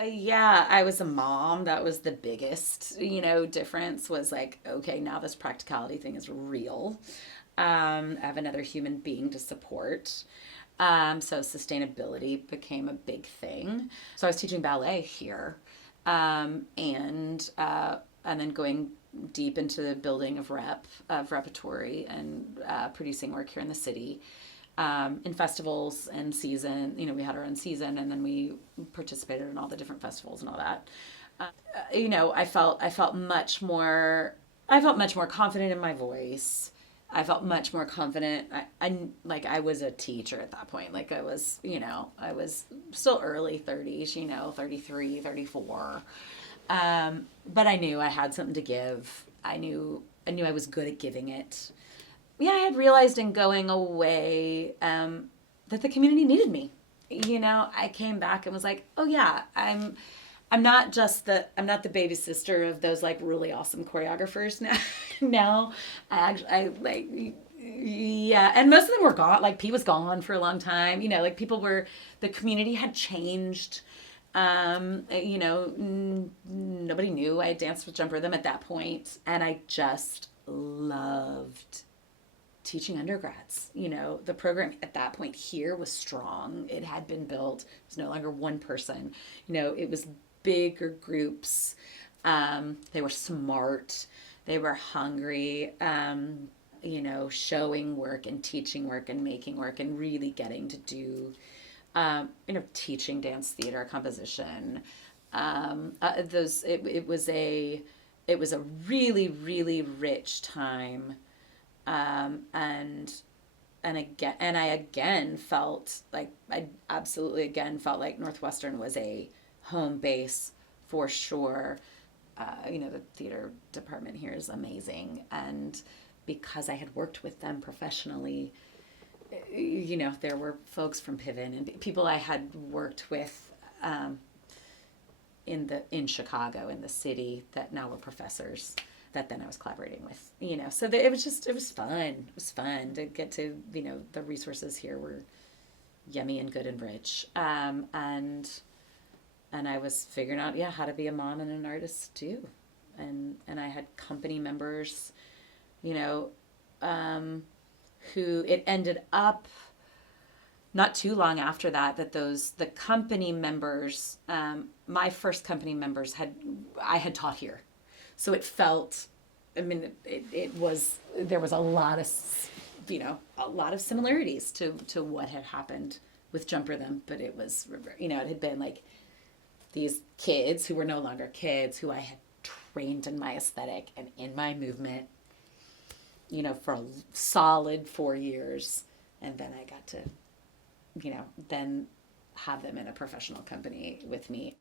Yeah, I was a mom. That was the biggest, difference was like, okay, now this practicality thing is real. I have another human being to support. So sustainability became a big thing. So I was teaching ballet here, and then going deep into the building of repertory and producing work here in the city. In festivals and season, we had our own season, and then we participated in all the different festivals and all that. I felt much more. I felt much more confident in my voice. I felt much more confident. I was a teacher at that point. Like I was still early 30s, 33, 34. But I knew I had something to give. I knew I was good at giving it. Yeah, I had realized in going away that the community needed me. I came back and was like, oh yeah, I'm not the baby sister of those like really awesome choreographers now. No, I like yeah, and most of them were gone. Like P was gone for a long time. Like people were the community had changed. Nobody knew I had danced with Jump Rhythm at that point, and I just loved teaching undergrads. The program at that point here was strong. It had been built. It was no longer one person. It was bigger groups. They were smart. They were hungry. Showing work and teaching work and making work and really getting to do, teaching dance theater composition. It was a really, really rich time, and I again felt like I absolutely again felt like Northwestern was a home base for sure. The theater department here is amazing, and because I had worked with them professionally, there were folks from Piven and people I had worked with in Chicago in the city that now were professors that then I was collaborating with. So it was fun. It was fun to get to the resources here were yummy and good and rich, and I was figuring out how to be a mom and an artist too, and I had company members, you know, who it ended up not too long after that the company members, my first company members I had taught here, so it felt, I mean, it was, there was a lot of similarities to what had happened with Jump Rhythm, but it was, it had been like these kids who were no longer kids, who I had trained in my aesthetic and in my movement, for a solid 4 years. And then I got to, then have them in a professional company with me.